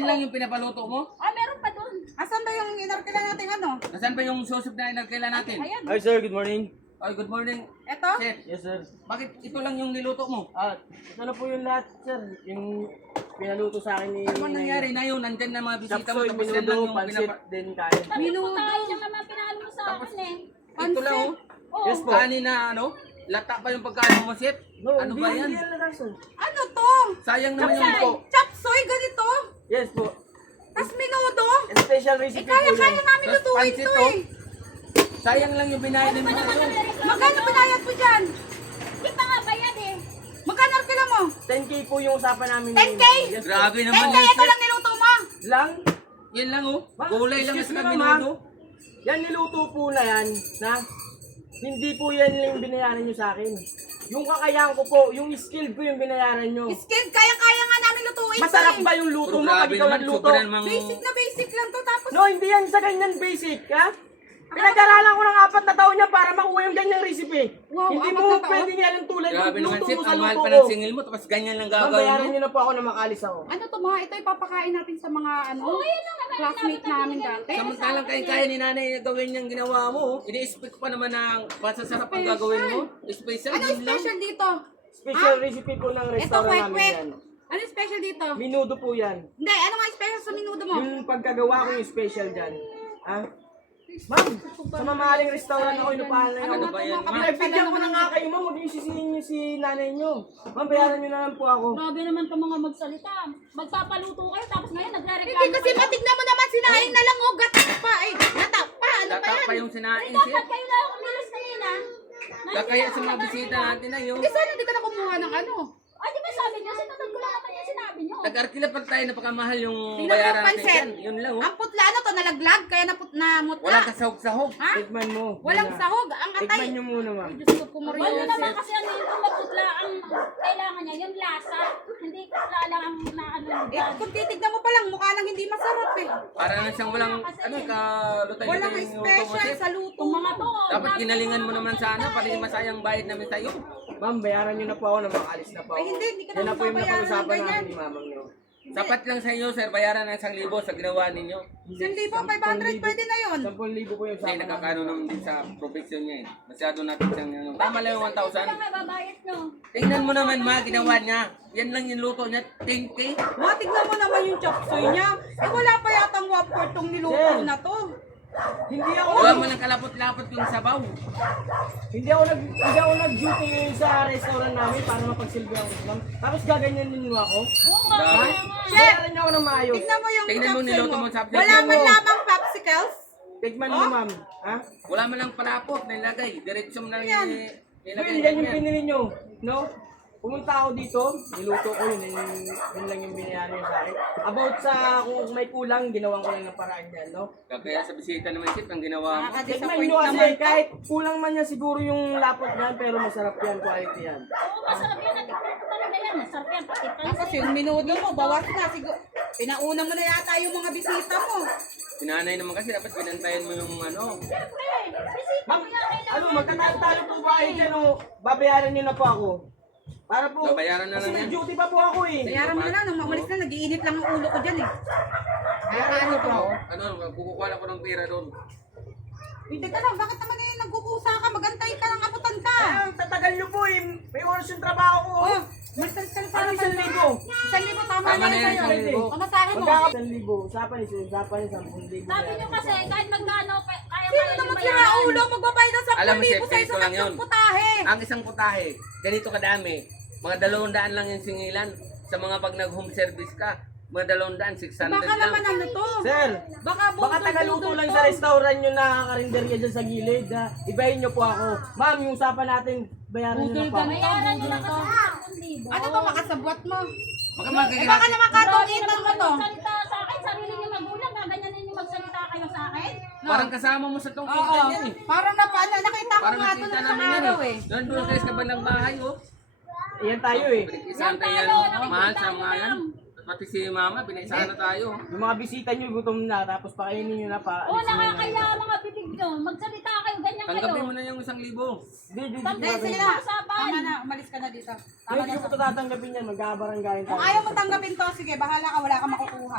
Yan lang yung pinapaluto mo? Ah, meron pa doon. Asan ba yung inarkila natin ano? Nasaan pa yung susub na inagkailan natin? Ayan. Hi sir, good morning. Ay, good morning. Eto? Sir, Yes sir. bakit ito lang yung niluto mo? Ito na po yung lahat sir. Yung pinaluto sa akin ni... Ano man nangyari na yun? Nandyan na mga bisita mo. Chapsoy, Tapos yan lang minudo, yung pansit, din kain. Minuto. Tayo lang naman pinalo mo sa akin eh. Ito lang oh. Oo. Yes po. Kanin na ano? Lata pa yung pagkain mo, sir. Ano ba yan? Hindi yan lang sir. Ano to? Sayang naman yung po. Chapsoy, ganito? Yes po. Tas minudo? Special recipe po Kaya yun. namin Tas lutuin pansit, to oh. eh. Sayang lang yung binayad mo na yun. Magkano pinayad mo dyan? Di pa nga bayad eh. Magkano arkila mo? 10K po yung usapan namin. 10K? Yes po. Grabe 10K, naman yun, ito sir. lang niluto mo. Lang? Yan lang oh. Ma'am, Gulay lang excuse sa me, minudo. Yan niluto po na yan, na hindi po yan yung binayaran nyo sa akin. Yung kakayahan ko po, yung skill ko yung binayaran nyo. Skid, kaya-kaya nga namin lutuin Masarap to eh. ba yung luto Pero mo pag grabe ikaw naman, nagluto? sobra namang... Basic lang to. Tapos, No, hindi yan sa ganyan basic, ha? Pinag-aralan ko ng 4 na taon niya para makuha yung ganyang recipe. Wow, Hindi 4 mo na taon? pwede niya lang tulad Grabe yung naman, luto sir. mo sa Ang mahal luto pa ko. ng singil mo, tapos ganyan lang Ma'am, gagawin bayaran mo. niyo na po ako na makalis ako. ano to mga, ito ipapakain natin sa mga ano, classmate namin dati. Samantalang kaya ni nanay gawin niyang ginawa mo, ini-expect pa naman ng masasarap ang gagawin mo. Special Ano din lang. special dito? Special recipe po ng Ito, restaurant namin kwek-kwek. yan. Ano special dito? Minudo po yan. Hindi, ano nga special sa minudo mo? Yung pagkagawa ko yung special dyan. Ha? Ma'am, sa mamahaling restaurant ako inupahan na yun. Ano ba yan, ma'am? Pinagbigyan ko na nga kayo, ma'am. Huwag niyo sisihin niyo si nanay niyo. Ma'am, bayaran niyo na lang po ako. Grabe naman itong mga magsalita. Magpapaluto kayo tapos ngayon nagre-reklamo. Hindi kasi matignan mo naman, sinaing na lang oh, gatak pa eh. Gatak pa, ano pa Lata yan? pa yung sinain, Dapat sir. kayo lang umilis kanina. Kaya sa mga bisita natin na yun. Hindi sana hindi ka na kumuha ng ano. Ay, di ba sabi niyo? Sinunod ko lang naman yung sinabi niyo. Nag-arkila pa tayo, napakamahal yung Tingnan mo bayaran yung natin pansit. yan. Yun lang oh. Ang putla ano to, nalaglag, kaya namutla. Walang kasahog-sahog. Ha? Tikman mo. Walang muna. sahog, ang Tikman atay. niyo muna, ma'am. Diyos ko, kumuriyo. Wala naman kasi ang yung maputla ang kailangan niya, yung lasa. Hindi putla lang ang naano Eh, kung titignan mo pa lang, mukha lang hindi masarap eh. Para na siyang walang, ano, kalutay-lutay Walang yung luto mo, special sir. sa luto Itong mga mo. to. Dapat ginalingan mo naman sana, pati masayang bayad namin sa'yo. Ma'am, bayaran niyo na po ako na makalis na po Ay, ako. hindi ka Yan na naman po yung babayaran ng napag-usapan ganyan. namin ni mamang niyo. Sapat lang sa inyo, sir, bayaran ng 1,000 sa ginawa ninyo. 1,500 pwede na yun. 10,000 po yung Kasi usapan namin. nakakano naman din sa profession niya eh. Masyado natin siyang ano. Tama lang yung 1,000. Mga babayad nyo. Tingnan mo naman ma, ginawa niya. Yan lang yung luto niya, 10K. Tignan mo naman yung chopsoy niya. Eh, wala pa yatang 1/4 tong niluto Sir. na to. Hindi ako Wala mo ng kalapot-lapot yung sabaw. hindi ako nag-duty sa restaurant namin para mapagsilbihan ko, ma'am. Tapos gaganyanin niyo ako. Oo nga, Grabe. kaya nga. Bayaran niyo ako ng maayos. Tignan mo yung Tingnan mo chopsoy niluto mo. mo sa Wala tignan man mo. lamang popsicles. Tikman mo, ma'am. Ha? Wala mo lang palapot na ilagay. Diretso mo na Yan. nilagay Well, yan yung niya. pinili nyo. No? Pumunta ako dito, niluto ko yun lang yung binayaran niyo sa akin. About sa kung may kulang, ginawan ko lang ng paraan yan, no? Kaya sa bisita naman isip ang ginawa mo. Tikman Nakaka-disappoint nyo kasi, naman. kahit kulang man yan siguro yung lapot yan, pero masarap yan, quality yan. Oo, masarap yan. Natikman ko talaga yan. Masarap yan. Pati Tapos pansit. yung minudo mo, bawas na. Siguro, pinauna mo na yata yung mga bisita mo. Sinanay naman kasi dapat pinantayan mo yung ano. Siyempre, bisita Ma'am, mo yan. ano, magkatalo po ba kayo dyan, o babayaran nyo na po ako? Para po, Babayaran na kasi lang yan. may duty pa po ako eh. Bayaran mo na lang, nung maumalis na, nag-iinit lang ang ulo ko dyan eh. Bayaran nyo po ako. Ano, kukukuha ko ng pera doon. Hindi ka lang, bakit naman eh, nagkukusa ka, magantay ka lang, abutan ka. Ay, ang tatagal nyo po eh. May oras yung trabaho ko. Oh, marsal-sal Ano sana 1,000? 1,000 tama Tama na na yun yan, sa'yo. 1,000. Pamasahe mo. Magkaka 1,000. Usapan niyo, 10,000. Sabi nyo kasi, kahit magkano, kaya Sino kaya naman nyo sira bayaran. ulo, magbabayad ng Alam mo, 10,000 Chef, sa ganito isang lang yun. tatlong putahe. Ang isang putahe, ganito kadami. Mga 200 lang yung singilan. Sa mga pag nag-home service ka, mga 200, 600 Baka lang. naman ano to. Sir, Baka baka tagaluto lang sa restaurant nyo na karinderya dyan sa gilid. Ha? Ibahin nyo po ako. Ma'am, yung usapan natin, bayaran nyo na po ako. Bayaran nyo lang kasi 10,000. Ano to, makasabwat mo? Baka Eh magiging baka naman katungitan mo Grabe to. naman magsalita sa akin, sarili nyo magulang, gaganyanin nyo magsalita kayo sa akin. parang kasama mo sa tong Oo, kita yan eh. parang nakita ko Parang nga ito nakita na namin isang yan araw eh. eh. Doon kayo sa bandang bahay oh. Iyan tayo eh. Pinag-isahan tayo yan. Mahal sa mga yan. Pati si mama, pinag-isahan na tayo. Yung mga bisita nyo, gutom na, tapos pakainin nyo na pa. Oo, nakakaya mga bibig nyo. Magsalita kayo, ganyan kayo. Tanggapin mo na yung 1,000. Hindi, Hindi, sige na. Usapan. Tama na, umalis ka na dito. Tama Hindi na. ko ito tatanggapin yan, magkabaranggayan tayo. Kung ayaw mo tanggapin to, sige, bahala ka, wala ka makukuha.